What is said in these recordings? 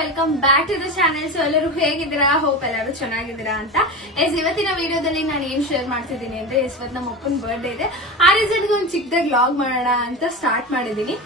Welcome back to the channel. So ಎಲ್ಲರೂ ಹೇಗಿದ್ದೀರಾ? Hope ಎಲ್ಲರೂ ಚೆನ್ನಾಗಿದ್ದೀರಾ ಅಂತ. ಇವತ್ತಿನ ವಿಡಿಯೋದಲ್ಲಿ ನಾನು ಏನ್ ಶೇರ್ ಮಾಡ್ತಿದ್ದೀನಿ ಅಂದ್ರೆ ಇವತ್ತು ನಮ್ಮ ಅಪ್ಪನ ಬರ್ಡೇ ಇದೆ. ಆ ರೀಸನ್ಗೆ ಒಂದು ಚಿಕ್ಕದಾಗಿ ವ್ಲಾಗ್ ಮಾಡೋಣ ಅಂತ ಸ್ಟಾರ್ಟ್ ಮಾಡಿದೀನಿ.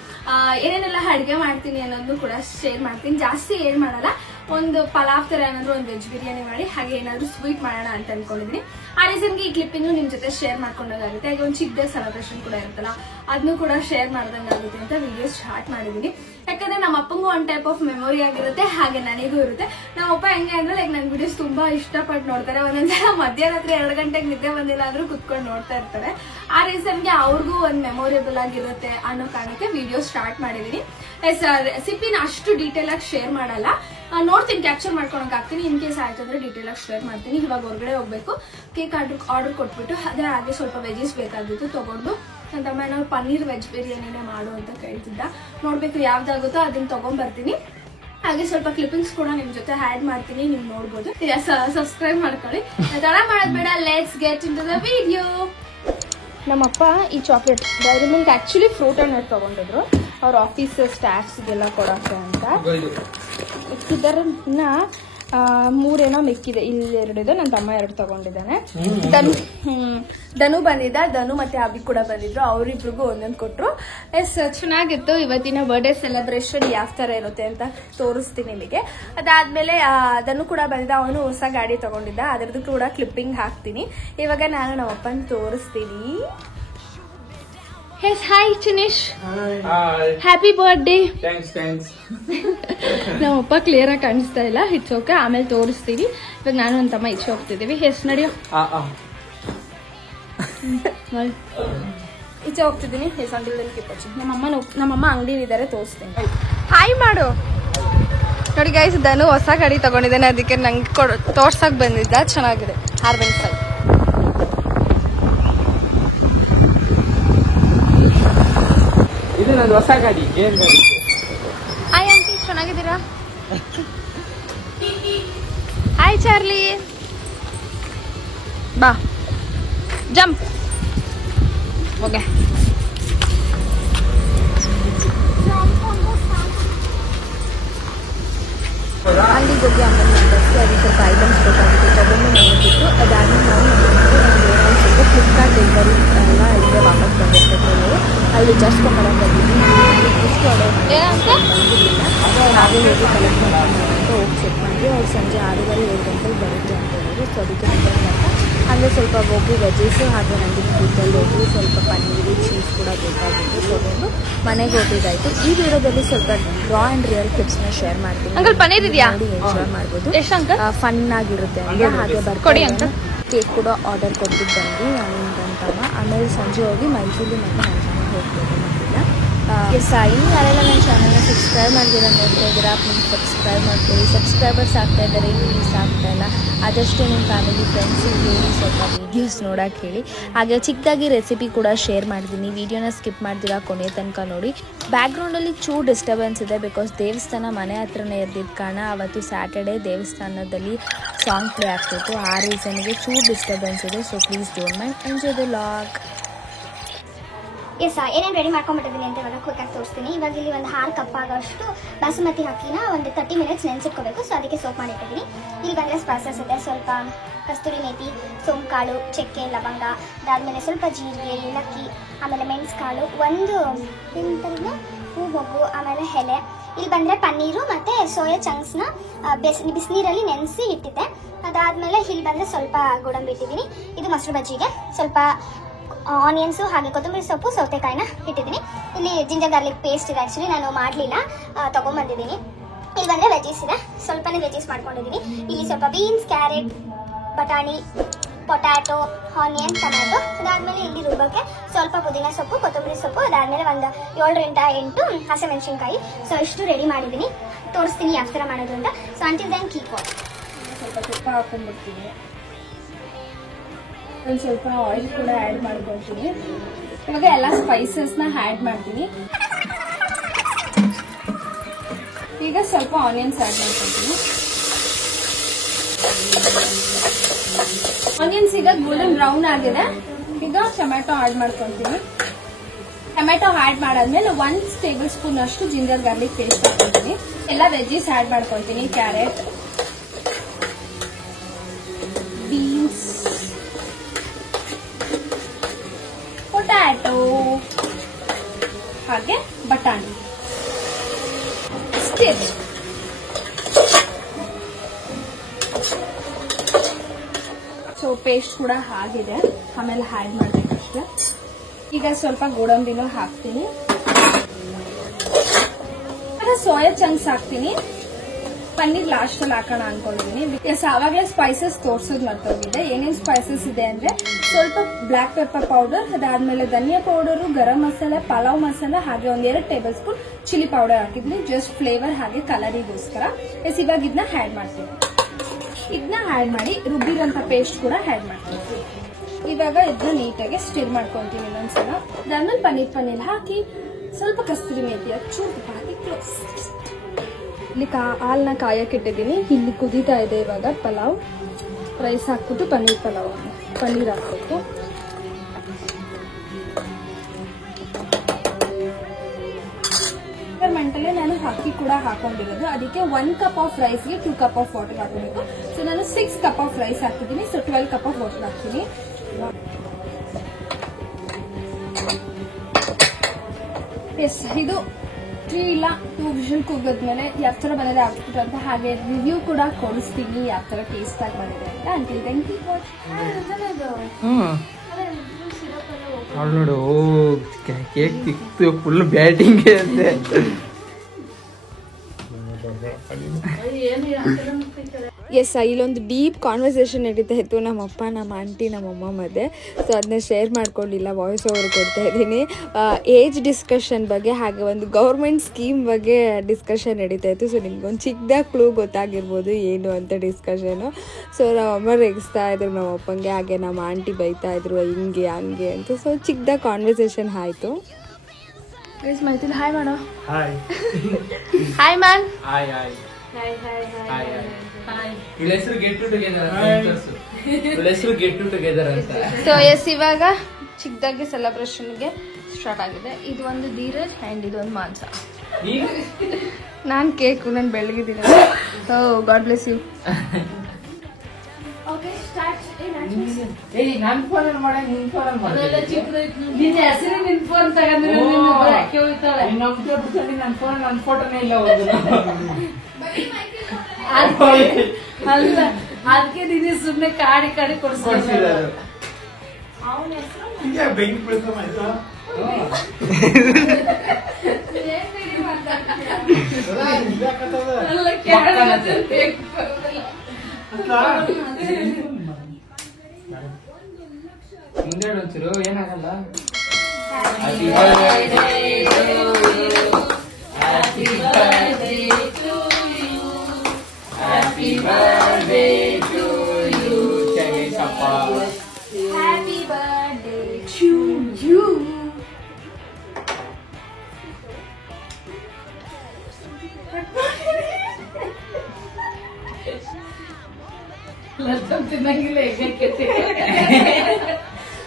ಏನೇನೆಲ್ಲ ಅಡುಗೆ ಮಾಡ್ತೀನಿ ಅನ್ನೋದು ಕೂಡ ಶೇರ್ ಮಾಡ್ತೀನಿ. ಜಾಸ್ತಿ ಏನ್ ಮಾಡಲ್ಲ, ಒಂದು ಪಲಾವ್ ತರ ಏನಾದ್ರು ಒಂದು ವೆಜ್ ಬಿರಿಯಾನಿ ಮಾಡಿ ಹಾಗೆ ಏನಾದ್ರು ಸ್ವೀಟ್ ಮಾಡೋಣ ಅಂತ ಅನ್ಕೊಂಡಿದೀನಿ. ಆ ರೀಸನ್ಗೆ ಈ ಕ್ಲಿಪ್ಪಿಂಗ್ ನಿಮ್ ಜೊತೆ ಶೇರ್ ಮಾಡ್ಕೊಂಡಾಗುತ್ತೆ. ಈಗ ಒಂದು ಚಿಕ್ಕದಾಗಿ ಸೆಲೆಬ್ರೇಷನ್ ಕೂಡ ಇರುತ್ತಲ್ಲ, ಅದನ್ನು ಕೂಡ ಶೇರ್ ಮಾಡ್ದಂಗಾಗುತ್ತೆ ಅಂತ ವಿಡಿಯೋ ಸ್ಟಾರ್ಟ್ ಮಾಡಿದೀನಿ. ಯಾಕಂದ್ರೆ ನಮ್ಮ ಅಪ್ಪಂಗೂ ಒಂದ್ ಟೈಪ್ ಆಫ್ ಮೆಮೊರಿ ಆಗಿರುತ್ತೆ, ಹಾಗೆ ನನಗೂ ಇರುತ್ತೆ. ನಮ್ಮ ಅಪ್ಪ ಹೆಂಗೆ ಅಂದ್ರೆ ಲೈಕ್ ನನ್ ವಿಡಿಯೋಸ್ ತುಂಬಾ ಇಷ್ಟಪಟ್ಟು ನೋಡ್ತಾರೆ. ಒಂದೊಂದ್ಸಲ ಮಧ್ಯರಾತ್ರಿ 2 ಗಂಟೆಗೆ ನಿದ್ದೆ ಬಂದಿಲ್ಲ ಆದ್ರೂ ಕುತ್ಕೊಂಡು ನೋಡ್ತಾ ಇರ್ತಾರೆ. ಆ ರೀಸನ್ಗೆ ಅವ್ರಿಗೂ ಒಂದ್ ಮೆಮೊರೇಬಲ್ ಆಗಿರುತ್ತೆ ಅನ್ನೋ ಕಾರಣಕ್ಕೆ ವಿಡಿಯೋ ಸ್ಟಾರ್ಟ್ ಮಾಡಿದೀನಿ. ರೆಸಿಪಿನ ಅಷ್ಟು ಡೀಟೇಲ್ ಆಗಿ ಶೇರ್ ಮಾಡಲ್ಲ, ನೋಡ್ತೀನಿ, ಕ್ಯಾಪ್ಚರ್ ಮಾಡ್ಕೊಳಕ್ ಆಗ್ತೀನಿ. ಇನ್ ಕೇಸ್ ಆಯ್ತು ಅಂದ್ರೆ ಡೀಟೇಲ್ ಆಗಿ ಶೇರ್ ಮಾಡ್ತೀನಿ. ಇವಾಗ ಹೊರಗಡೆ ಹೋಗ್ಬೇಕು, ಕೇಕ್ ಆರ್ಡರ್ ಕೊಟ್ಬಿಟ್ಟು ಅದೇ ಹಾಗೆ ಸ್ವಲ್ಪ ವೆಜಸ್ ಬೇಕಾಗಿತ್ತು ತಗೊಂಡು ನನ್ನ ತಮ್ಮ ನಾವು ಪನ್ನೀರ್ ವೆಜ್ ಬಿರಿಯಾನಿನೇ ಮಾಡು ಅಂತ ಕೇಳ್ತಿದ್ದ. ನೋಡ್ಬೇಕು ಯಾವ್ದಾಗುತ್ತೋ ಅದನ್ನ ತಗೊಂಡ್ ಬರ್ತೀನಿ. ಹಾಗೆ ಸ್ವಲ್ಪ ಕ್ಲಿಪ್ಪಿಂಗ್ಸ್ ಕೂಡ ನಿಮ್ ಜೊತೆ ಆಡ್ ಮಾಡ್ತೀನಿ, ನೀವು ನೋಡ್ಬೋದು. ಸಬ್ಸ್ಕ್ರೈಬ್ ಮಾಡ್ಕೊಳ್ಳಿ. ತಡ ಮಾಡೋದ್ ಬೇಡ, let's get into the video. ನಮ್ಮಪ್ಪ ಈ chocolate Dairy Milk actually fruit and nut ತಗೊಂಡಿದ್ರು ಅವ್ರ ಆಫೀಸ್ ಸ್ಟಾಫ್ಸ್ಗೆಲ್ಲ ಕೊಡೋಕೆ ಅಂತ. ಇದರನ್ನ 3 ಏನೋ ಮಿಕ್ಕಿದೆ, ಇಲ್ಲಿ 2 ಇದೆ, ನನ್ನ ತಮ್ಮ 2 ತಗೊಂಡಿದ್ದಾನೆ. ಧನು ಬಂದಿದ್ದ, ಧನು ಮತ್ತೆ ಅಭಿ ಕೂಡ ಬಂದಿದ್ರು, ಅವರಿಬ್ರಿಗೂ ಒಂದೊಂದು ಕೊಟ್ರು. ಚೆನ್ನಾಗಿತ್ತು. ಇವತ್ತಿನ ಬರ್ಡೇ ಸೆಲೆಬ್ರೇಷನ್ ಯಾವ ತರ ಇರುತ್ತೆ ಅಂತ ತೋರಿಸ್ತೀನಿ ನಿಮಗೆ. ಅದಾದ್ಮೇಲೆ ಧನು ಕೂಡ ಬಂದಿದ್ದ, ಅವನು ಹೊಸ ಗಾಡಿ ತಗೊಂಡಿದ್ದ, ಅದರದ್ದು ಕೂಡ ಕ್ಲಿಪ್ಪಿಂಗ್ ಹಾಕ್ತೀನಿ. ಇವಾಗ ನಾನು ನಮ್ಮ ಅಪ್ಪನ ತೋರಿಸ್ತೀನಿ. Yes, hi Chinesh. Hi. Happy birthday. Thanks. ನಮ್ಮಪ್ಪ ಕ್ಲಿಯರ್ ಆಗಿ ಕಾಣಿಸ್ತಾ ಇಲ್ಲ, ಇಟ್ಸ್ ಓಕೆ, ಆಮೇಲೆ ತೋರಿಸ್ತೀವಿ. ಇವಾಗ ನಾನು ನನ್ನ ತಮ್ಮ ಈಚೆ ಹೋಗ್ತಿದ್ದೀವಿ. ಎಸ್ ನಡಿಯೋ, ಈಚೆ ಹೋಗ್ತಿದ್ದೀನಿ. ಎಸ್ ಅಂಗಡಿಯಲ್ಲಿ ಕಿಪ್ಪಚ್ಚಿ ನಮ್ಮಮ್ಮ ಅಂಗಡಿಲಿದ್ದಾರೆ, ತೋರಿಸ್ತೀನಿ. ಹಾಯ್ ಮಾಡು. ನೋಡಿ ಗೈಸ್, ಧನು ಹೊಸ ಗಾಡಿ ತಗೊಂಡಿದ್ದಾನೆ, ಅದಕ್ಕೆ ನಂಗೆ ತೋರ್ಸಕ್ ಬಂದಿದ್ದ. ಚೆನ್ನಾಗಿದೆ, R15. ಇದು ನನ್ನ ಹೊಸ ಗಾಡಿ. ಏನ್ ಗಾಡಿ? ಹಾಯ್ ಆಂಟಿ, ಚೆನ್ನಾಗಿದ್ದೀರಾ? ಹಾಯ್ ಚಾರ್ಲಿ, ಬಾ ಜಂಪ್. ಓಕೆ, ಅಲ್ಲಿಗೆ ಹೋಗಿ ಆಮೇಲೆ ಬಸ್ಸಿ ಅದು ಸ್ವಲ್ಪ ಐಟಮ್ಸ್ ಬೇಕಾಗಿತ್ತು, ತಗೊಂಡು ನೋಡ್ಬಿಟ್ಟು ಅದಾದ್ಮೇಲೆ ನಾವು ಸ್ವಲ್ಪ ಫ್ಲಿಪ್ಕಾರ್ಟ್ ಡೆಲಿವರಿ ಎಲ್ಲ ಇಲ್ಲೇ ವಾಪಸ್ ಬಂದಿರ್ಬೇಕು. ಅಲ್ಲಿ ಜಸ್ಟ್ ಕೊಂಬಳಕ್ಕೆ ಬಂದಿದ್ದೀನಿ. ಎಷ್ಟು ಆರ್ಡರ್ ಬಂದಿರಲಿಲ್ಲ, ಹಾಗೆ ಹೋಗಿ ಕಲೆಕ್ಟ್ ಮಾಡ್ಕೊಂಡು ಅಂತ ಹೋಗಿ ಚೆಕ್ ಮಾಡಿದ್ವಿ. ಅವ್ರು ಸಂಜೆ 6:30-7 ಗಂಟೆಗೆ ಬರುತ್ತೆ ಅಂತ ಹೇಳಿದ್ರು. ಸೊ ಅದಕ್ಕೆ ಅಂತ ಅಂದರೆ ಸ್ವಲ್ಪ ಹೋಗಿ ವೆಜಸ್ಸು ಹಾಗೆ ನಂದಿನಿ ಫುಡ್ಡಲ್ಲಿ ಹೋಗಿ ಸ್ವಲ್ಪ ಪನ್ನೀರು ಚೀಸ್ ಕೂಡ ಬೇಕಾಗಿತ್ತು, ತೊಗೊಂಡು ಮನೆಗೆ ಹೋಗಿದ್ದಾಯಿತು. ಈ ವಿಡಿಯೋದಲ್ಲಿ ಸ್ವಲ್ಪ ರಾ ಆ್ಯಂಡ್ ರಿಯಲ್ ಕ್ಲಿಪ್ಸ್ನ ಶೇರ್ ಮಾಡ್ತೀನಿ. ನೋಡಿ ಎಂಜಾಯ್ ಮಾಡ್ಬೋದು, ಫನ್ ಆಗಿರುತ್ತೆ ಅಂತ. ಹಾಗೆ ಬರ್ಕೊಡಿ ಅಂತ ಕೇಕ್ ಕೂಡ ಆರ್ಡರ್ ಕೊಟ್ಬಿಟ್ಟು ಬಂದ್ವಿ ನಾನು ಅಂತಮ್ಮ. ಆಮೇಲೆ ಸಂಜೆ ಹೋಗಿ ಮೈಸೂರು ಮತ್ತು ನನ್ನ ಚಾನಲ್ ಹೋಗ್ಬೇಕು ಮಾಡಿಲ್ಲ. ಇನ್ನೂ ಯಾರೆಲ್ಲ ನನ್ನ ಚಾನಲ್ನ ಸಬ್ಸ್ಕ್ರೈಬ್ ಮಾಡಿದ್ದೀರಾ ನೋಡ್ತಾ ಇದ್ದೀರಾ, ಪ್ಲೀಸ್ ಸಬ್ಸ್ಕ್ರೈಬ್ ಮಾಡ್ಕೊಳ್ಳಿ. ಸಬ್ಸ್ಕ್ರೈಬರ್ಸ್ ಆಗ್ತಾ ಇದ್ದಾರೆ, ವ್ಯೂಸ್ ಆಗ್ತಾ ಇಲ್ಲ. ಆದಷ್ಟು ನಿಮ್ಮ ಫ್ಯಾಮಿಲಿ ಫ್ರೆಂಡ್ಸಿಗೆ ಹೇಳಿ ಸ್ವಲ್ಪ ವೀಡಿಯೋಸ್ ನೋಡೋಕೆ ಹೇಳಿ. ಹಾಗೆ ಚಿಕ್ಕದಾಗಿ ರೆಸಿಪಿ ಕೂಡ ಶೇರ್ ಮಾಡಿದ್ದೀನಿ. ವೀಡಿಯೋನ ಸ್ಕಿಪ್ ಮಾಡ್ತೀರಾ, ಕೊನೆ ತನಕ ನೋಡಿ. ಬ್ಯಾಕ್ಗ್ರೌಂಡಲ್ಲಿ ಚೂರು ಡಿಸ್ಟರ್ಬೆನ್ಸ್ ಇದೆ, ಬಿಕಾಸ್ ದೇವಸ್ಥಾನ ಮನೆ ಹತ್ರನೇ ಇರ್ದಿದ್ದ ಕಾರಣ ಅವತ್ತು ಸ್ಯಾಟರ್ಡೇ ದೇವಸ್ಥಾನದಲ್ಲಿ ಸಾಂಗ್ ಪ್ಲೇ ಆಗ್ತಿತ್ತು. ಆ ರೀಸನ್ಗೆ ಚೂರು ಡಿಸ್ಟರ್ಬೆನ್ಸ್ ಇದೆ. So please don't mind, enjoy the vlog. ಏನೇನು ರೆಡಿ ಮಾಡ್ಕೊಂಡ್ಬಿಟ್ಟಿದ್ದೀನಿ ಅಂತ ಇವಾಗ ಕ್ವಿಕ್ಕಾಗಿ ತೋರಿಸ್ತೀನಿ. ಇವಾಗ ಇಲ್ಲಿ ಒಂದು 6 ಕಪ್ ಆಗೋಷ್ಟು ಬಾಸುಮತಿ ಅಕ್ಕಿನ ಒಂದು 30 ಮಿನಿಟ್ಸ್ ನೆನೆಸಿಟ್ಕೋಬೇಕು. ಸೊ ಅದಕ್ಕೆ ಸೋಪ್ ಮಾಡಿಟ್ಟಿದ್ದೀನಿ. ಇಲ್ಲಿ ಬಂದರೆ ಸ್ಪೈಸಸ್ ಇದೆ, ಸ್ವಲ್ಪ ಕಸ್ತೂರಿ ಮೇಥಿ, ಸೋಂಕಾಳು, ಚಕ್ಕೆ, ಲವಂಗ, ಅದಾದಮೇಲೆ ಸ್ವಲ್ಪ ಜೀರಿಗೆ, ಏಲಕ್ಕಿ, ಆಮೇಲೆ ಮೆಣಸುಕಾಳು, ಒಂದು ಹೂ ಮೊಗ್ಗು, ಆಮೇಲೆ ಎಲೆ. ಇಲ್ಲಿ ಬಂದರೆ ಪನ್ನೀರು ಮತ್ತು ಸೋಯಾ ಚಂಕ್ಸ್ನ ಬಿಸಿನೀರಲ್ಲಿ ನೆನೆಸಿ ಇಟ್ಟಿದ್ದೆ. ಅದಾದಮೇಲೆ ಇಲ್ಲಿ ಬಂದರೆ ಸ್ವಲ್ಪ ಗೋಡಂಬಿ ಇಟ್ಟಿದ್ದೀನಿ. ಇದು ಮೊಸರು ಬಜ್ಜಿಗೆ ಸ್ವಲ್ಪ ಆನಿಯನ್ಸು ಹಾಗೆ ಕೊತ್ತಂಬರಿ ಸೊಪ್ಪು, ಸೌತೆಕಾಯಿನ ಇಟ್ಟಿದ್ದೀನಿ. ಇಲ್ಲಿ ಜಿಂಜರ್ ಗಾರ್ಲಿಕ್ ಪೇಸ್ಟ್ ಇದೆ, ಆ್ಯಕ್ಚುಲಿ ನಾನು ಮಾಡಲಿಲ್ಲ, ತೊಗೊಂಬಂದಿದ್ದೀನಿ. ಇಲ್ಲಿ ಬಂದರೆ ವೆಜೀಸ್ ಇದೆ, ಸ್ವಲ್ಪನೇ ವೆಜೀಸ್ ಮಾಡ್ಕೊಂಡಿದ್ದೀನಿ. ಇಲ್ಲಿ ಸ್ವಲ್ಪ ಬೀನ್ಸ್, ಕ್ಯಾರೆಟ್, ಬಟಾಣಿ, ಪೊಟ್ಯಾಟೊ, ಆನಿಯನ್, ಟೊಮ್ಯಾಟೊ. ಅದಾದಮೇಲೆ ಇಲ್ಲಿ ರುಬ್ಬಕ್ಕೆ ಸ್ವಲ್ಪ ಪುದೀನ ಸೊಪ್ಪು, ಕೊತ್ತಂಬರಿ ಸೊಪ್ಪು, ಅದಾದಮೇಲೆ ಒಂದು 7ರಿಂದ 8 ಹಸಿಮೆಣಸಿನ್ಕಾಯಿ. ಸೊ ಇಷ್ಟು ರೆಡಿ ಮಾಡಿದ್ದೀನಿ, ತೋರಿಸ್ತೀನಿ ಯಾವ ಥರ ಮಾಡೋದು ಅಂತ. So until then keep watch. ಸ್ವಲ್ಪ ತುಪ್ಪ ಹಾಕೊಂಡ್ಬಿಡ್ತೀನಿ, ಒಂದು ಸ್ವಲ್ಪ ಆಯಿಲ್ ಕೂಡ ಆ್ಯಡ್ ಮಾಡ್ಕೊಳ್ತೀನಿ. ಇವಾಗ ಎಲ್ಲ ಸ್ಪೈಸಸ್ನ ಆ್ಯಡ್ ಮಾಡ್ತೀನಿ. ಈಗ ಸ್ವಲ್ಪ ಆನಿಯನ್ಸ್ ಆ್ಯಡ್ ಮಾಡ್ಕೊಳ್ತೀನಿ. ಆನಿಯನ್ಸ್ ಈಗ ಗೋಲ್ಡನ್ ಬ್ರೌನ್ ಆಗಿದೆ. ಈಗ ಟೊಮ್ಯಾಟೊ ಆ್ಯಡ್ ಮಾಡ್ಕೊಳ್ತೀನಿ. ಟೊಮೆಟೊ ಆಡ್ ಮಾಡಾದ್ಮೇಲೆ 1 ಟೇಬಲ್ ಸ್ಪೂನ್ ಅಷ್ಟು ಜಿಂಜರ್ ಗಾರ್ಲಿಕ್ ಪೇಸ್ಟ್ ಹಾಕ್ತೀನಿ. ಎಲ್ಲ ವೆಜ್ಜೀಸ್ ಆಡ್ ಮಾಡ್ಕೊಳ್ತೀನಿ. ಕ್ಯಾರೆಟ್, ಬೀನ್ಸ್, ಪೊಟ್ಯಾಟೊ ಹಾಗೆ ಬಟಾಣಿ. ಸ್ಟಿಚ್ ಸೊ ಪೇಸ್ಟ್ ಕೂಡ ಆಗಿದೆ, ಆಮೇಲೆ ಆಡ್ ಮಾಡ್ಬೇಕಷ್ಟೇ. ಈಗ ಸ್ವಲ್ಪ ಗೋಡಂಬಿನೂ ಹಾಕ್ತೀನಿ, ಸೋಯಾ ಚಂಕ್ಸ್ ಹಾಕ್ತೀನಿ, ಪನ್ನೀರ್ ಲಾಸ್ಟ್ ಅಲ್ಲಿ ಹಾಕೋಣ ಅನ್ಕೊಂಡಿದೀನಿ. ಆವಾಗಲೇ ಸ್ಪೈಸಸ್ ತೋರ್ಸೋದು ಮರ್ತೋಗಿದೆ. ಏನೇನ್ ಸ್ಪೈಸಸ್ ಇದೆ ಅಂದ್ರೆ ಸ್ವಲ್ಪ ಬ್ಲಾಕ್ ಪೆಪ್ಪರ್ ಪೌಡರ್, ಅದಾದ್ಮೇಲೆ ಧನಿಯಾ ಪೌಡರ್, ಗರಂ ಮಸಾಲೆ, ಪಲಾವ್ ಮಸಾಲ, ಹಾಗೆ 1-2 ಟೇಬಲ್ ಸ್ಪೂನ್ ಚಿಲ್ಲಿ ಪೌಡರ್ ಹಾಕಿದ್ನಿ, ಜಸ್ಟ್ ಫ್ಲೇವರ್ ಹಾಗೆ ಕಲರಿಗೋಸ್ಕರ. ಇವಾಗ ಇದನ್ನ ಆಡ್ ಮಾಡ್ತೀನಿ. ಇದನ್ನ ಆಡ್ ಮಾಡಿ ರುಬ್ಬಿರೋಂಥ ಪೇಸ್ಟ್ ಕೂಡ ಆಡ್ ಮಾಡ್ತೀನಿ. ಇವಾಗ ಇದನ್ನ ನೀಟಾಗಿ ಸ್ಟಿರ್ ಮಾಡ್ಕೊಂತೀನಿ ಇನ್ನೊಂದ್ಸಲ. ಅದಾದ್ಮೇಲೆ ಪನ್ನೀರ್ ಹಾಕಿ ಸ್ವಲ್ಪ ಕಸ್ತೂರಿ ಮೇಥಿ ಚೂರು ಹಾಕಿ ಕ್ಲೋಸ್. ಇಲ್ಲಿ ಹಾಲ್ನ ಕಾಯಕ್ಕಿಟ್ಟಿದ್ದೀನಿ. ಇಲ್ಲಿ ಕುದೀತಾ ಇದೆ ಇವಾಗ ಪಲಾವ್. ರೈಸ್ ಹಾಕ್ಬಿಟ್ಟು ಪನ್ನೀರ್ ಹಾಕ್ಬೇಕು. ಮೆಂಟಲ್ಲೇ ನಾನು ಅಕ್ಕಿ ಕೂಡ ಹಾಕೊಂಡಿರೋದು. ಅದಕ್ಕೆ 1 ಕಪ್ ಆಫ್ ರೈಸ್ಗೆ 2 ಕಪ್ ಆಫ್ ವಾಟರ್ ಹಾಕಬೇಕು. ಸೊ ನಾನು 6 ಕಪ್ ಆಫ್ ರೈಸ್ ಹಾಕಿದ್ದೀನಿ. ಸೊ 12 ಕಪ್ ಆಫ್ ವಾಟರ್ ಹಾಕ್ತೀನಿ. ಎಸ್, ಇದು 3 ಇಲ್ಲ 2 ವಿಷಲ್ ಕೂಗಿದ್ಮೇಲೆ ಯಾವ ತರ ಬಂದಿದೆ ಆಗ್ಬಿಟ್ಟು ಅಂತ ಹಾಗೆ ರಿವ್ಯೂ ಕೂಡ ಕೊಡಿಸ್ತೀನಿ, ಯಾವ ತರ ಟೇಸ್ಟ್ ಆಗಿ ಬಂದಿದೆ ಅಂತ. ಅಂಟಿಲ್ ದೆನ್ ಕೀಪ್ ಅವಳು ನೋಡು, ಕೇಕ್ ತಿಕ್ತು ಫುಲ್ ಬ್ಯಾಟಿಂಗ್ ಅಂತೆ. ಎಸ್, ಇಲ್ಲೊಂದು ಡೀಪ್ ಕಾನ್ವರ್ಸೇಷನ್ ನಡೀತಾ ಇತ್ತು ನಮ್ಮಪ್ಪ, ನಮ್ಮ ಆಂಟಿ, ನಮ್ಮಮ್ಮ ಮಧ್ಯೆ. ಸೊ ಅದನ್ನ ಶೇರ್ ಮಾಡ್ಕೊಳ್ಳಿಲ್ಲ, ವಾಯ್ಸ್ ಓವರ್ ಕೊಡ್ತಾ ಇದ್ದೀನಿ. ಏಜ್ ಡಿಸ್ಕಷನ್ ಬಗ್ಗೆ ಹಾಗೆ ಒಂದು ಗೌರ್ಮೆಂಟ್ ಸ್ಕೀಮ್ ಬಗ್ಗೆ ಡಿಸ್ಕಷನ್ ನಡೀತಾ ಇತ್ತು. ಸೊ ನಿಮ್ಗೊಂದು ಚಿಕ್ಕದಾಗ ಕ್ಲೂ ಗೊತ್ತಾಗಿರ್ಬೋದು ಏನು ಅಂತ ಡಿಸ್ಕಷನು. ಸೊ ನಮ್ಮಮ್ಮ ರೇಗಿಸ್ತಾ ಇದ್ರು ನಮ್ಮಪ್ಪಂಗೆ, ಹಾಗೆ ನಮ್ಮ ಆಂಟಿ ಬೈತಾ ಇದ್ರು ಹಿಂಗೆ ಹಂಗೆ ಅಂತ. ಸೊ ಚಿಕ್ಕದಾಗ ಕಾನ್ವರ್ಸೇಷನ್ ಆಯಿತು. ಮೈತಿಲ್ ಹಾಯ್ ಮಾಡೋ. Hi man. ಸೊ ಎಸ್, ಇವಾಗ ಚಿಕ್ಕದಾಗಿ ಸೆಲೆಬ್ರೇಷನ್ಗೆ ಸ್ಟಾರ್ಟ್ ಆಗಿದೆ. ಇದು ಒಂದು ಧೀರಜ್ ಅಂಡ್ ಇದೊಂದು ಮಾಂಸ. ನಾನ್ ಕೇಕು, ನಾನು ಬೆಳಗಿದ್ದೀನಿ. ಓ ಗಾಡ್ ಬ್ಲೆಸ್ ಯು. ಅದಕ್ಕೆ ನೀನು ಸುಮ್ನೆ ಕಾಡಿ ಕೊಡ್ಸಿಲ್ಲ. ಮುಂದೆ ಒಂಚೂರು ಏನಾಗಲ್ಲ. Happy birthday to you, Chennappa. Happy birthday to you. Laddu ತಿನ್ನಂಗಿಲ್ಲ ಹೇಗೈತೆ.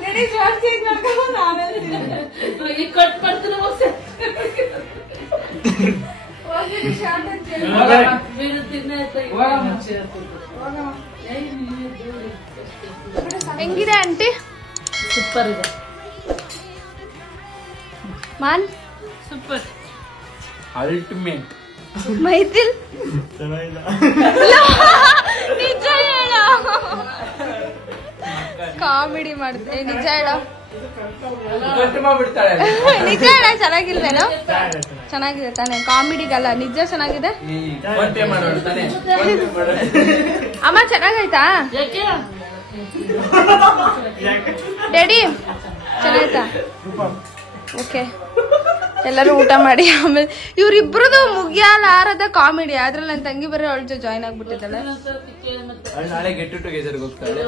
ನಡಿ ಜಾಸ್ತಿ ಮಾಡ್ಕೊಂಡು ನಾನು ಈಗ ಕಟ್ ಮಾಡ್ತೀನಿ. ಹೆಂಗಿದೆ ಆಂಟಿ? ಸೂಪರ್ ಇದೆ. ಮಾನ್ ಸೂಪರ್ ಅಲ್ಟಿಮೇಟ್. ಮೈತಿಲ್ ನಿಜ ಹೇಳ, ಕಾಮಿಡಿ ಮಾಡ್ತೆ. ನಿಜ ಹೇಳ, ನಿಜ ಹೇಳ. ಚೆನ್ನಾಗಿಲ್ವೇನೋ? ಚೆನ್ನಾಗಿದೆ ತಾನೆ? ಕಾಮಿಡಿಗಲ್ಲ, ನಿಜ ಚೆನ್ನಾಗಿದೆ. ಅಮ್ಮ ಚೆನ್ನಾಗಾಯ್ತಾ ಡ್ಯಾಡಿ? ಚೆನ್ನಾಯ್ತಾ? ಓಕೆ, ಎಲ್ಲರೂ ಊಟ ಮಾಡಿ. ಆಮೇಲೆ ಇವ್ರಿಬ್ರದು ಮುಗಿಯಲಾರದ ಕಾಮಿಡಿ. ಅದ್ರಲ್ಲಿ ನನ್ನ ತಂಗಿ ಬರೀ ಅವಳ ಜೊತೆ ಜಾಯ್ನ್ ಆಗ್ಬಿಟ್ಟಿದ್ದಾಳೆ. ನಾಳೆ ಗೆಟ್ ಟುಗೆದರ್ ಹೋಗ್ತಾಳೆ.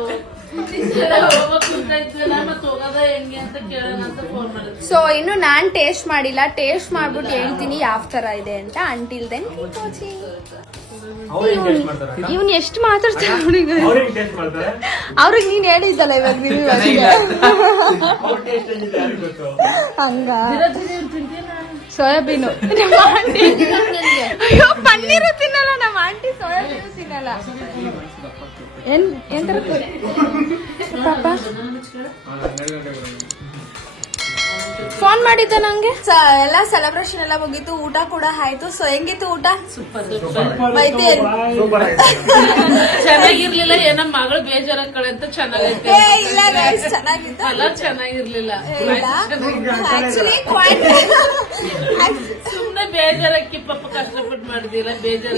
ಸೊ ಇನ್ನು ನಾನ್ ಟೇಸ್ಟ್ ಮಾಡಿಲ್ಲ, ಟೇಸ್ಟ್ ಮಾಡ್ಬಿಟ್ಟು ಹೇಳ್ತೀನಿ ಯಾವ ತರ ಇದೆ ಅಂತ. ಅಂಟಿಲ್ ದೆನ್ ಇವ್ನು ಎಷ್ಟು ಮಾತಾಡ್ತಾನೆ ಅವ್ರಿಗೆ ನೀನ್ ಹೇಳಿದ್ದಲ್ಲ ಇವಾಗ ರಿವ್ಯೂ ಹಂಗ. ಸೋಯಾಬೀನು ನಮ್ಮ ಆಂಟಿ ಅಯ್ಯೋ ಪನ್ನೀರು ತಿನ್ನಲ್ಲ ನಮ್ಮ ಆಂಟಿ ಸೋಯಾಬೀನು ತಿನ್ನಲ್ಲ ಏನ್ ತರ ಪಾಪ ಫೋನ್ ಮಾಡಿದ್ದ ನಂಗೆ ಎಲ್ಲ ಸೆಲೆಬ್ರೇಷನ್ ಎಲ್ಲ ಮುಗೀತು ಊಟ ಕೂಡ ಆಯ್ತು ಸೊ ಹೆಂಗಿತ್ತು ಊಟ ಸೂಪರ್ ಮೈತಿ ಚೆನ್ನಾಗಿರ್ಲಿಲ್ಲ ಏನೋ ಮಗಳು ಬೇಜಾರಾಗ್ಕಳೆ ಅಂತ ಚೆನ್ನಾಗೈತೆ ಇಲ್ಲ guys, ಚೆನ್ನಾಗಿತ್ತು ಅಲ್ಲ ಚೆನ್ನಾಗಿರ್ಲಿಲ್ಲ ಆಕ್ಚುಲಿ ಸುಮ್ನೆ ಬೇಜಾರಕ್ಕಿ ಪಾಪ ಕಷ್ಟಪಟ್ಟು ಮಾಡಿದಿಲ್ಲ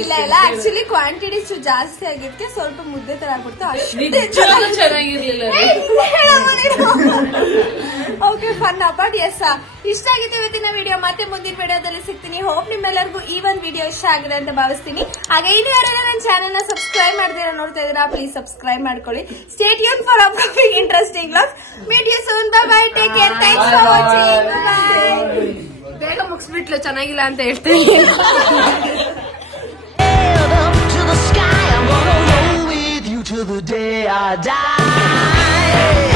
ಇಲ್ಲ ಇಲ್ಲ ಆಕ್ಚುಲಿ ಕ್ವಾಂಟಿಟಿ ಜಾಸ್ತಿ ಆಗಿತ್ತು ಸ್ವಲ್ಪ ಮುದ್ದೆ ತರ ಆಗ್ಬಿಡ್ತು ನಿಜವಾಗ್ಲೂ ಚೆನ್ನಾಗಿರ್ಲಿಲ್ಲ ಓಕೆ ಫನ್ ಬಟ್ ಎಸ್ ಇಷ್ಟ ಆಗಿತ್ತು ಇವತ್ತಿನ ವಿಡಿಯೋ ಮತ್ತೆ ಮುಂದಿನ ವಿಡಿಯೋದಲ್ಲಿ ಸಿಗ್ತೀನಿ ಹೋಪ್ ನಿಮ್ಮೆಲ್ಲರಿಗೂ ಈ ಒಂದು ವಿಡಿಯೋ ಇಷ್ಟ ಆಗಿದೆ ಅಂತ ಭಾವಿಸ್ತೀನಿ ಹಾಗೆ ಇನ್ನು ಯಾರೆಲ್ಲ ನನ್ನ ಚಾನೆಲ್ ನ ಸಬ್ಸ್ಕ್ರೈಬ್ ಮಾಡ್ತೀರಾ ನೋಡ್ತಾ ಇದೀರಾ ಪ್ಲೀಸ್ ಸಬ್ಸ್ಕ್ರೈಬ್ ಮಾಡ್ಕೊಳ್ಳಿ stay tune for upcoming interesting vlogs meet you soon bye bye take care thanks for watching bye ಬೇಗ ಮುಗಿಸ್ಬಿಟ್ಲು ಚೆನ್ನಾಗಿಲ್ಲ ಅಂತ ಹೇಳ್ತೀನಿ To the sky, I'm gonna roll with you till the day I die.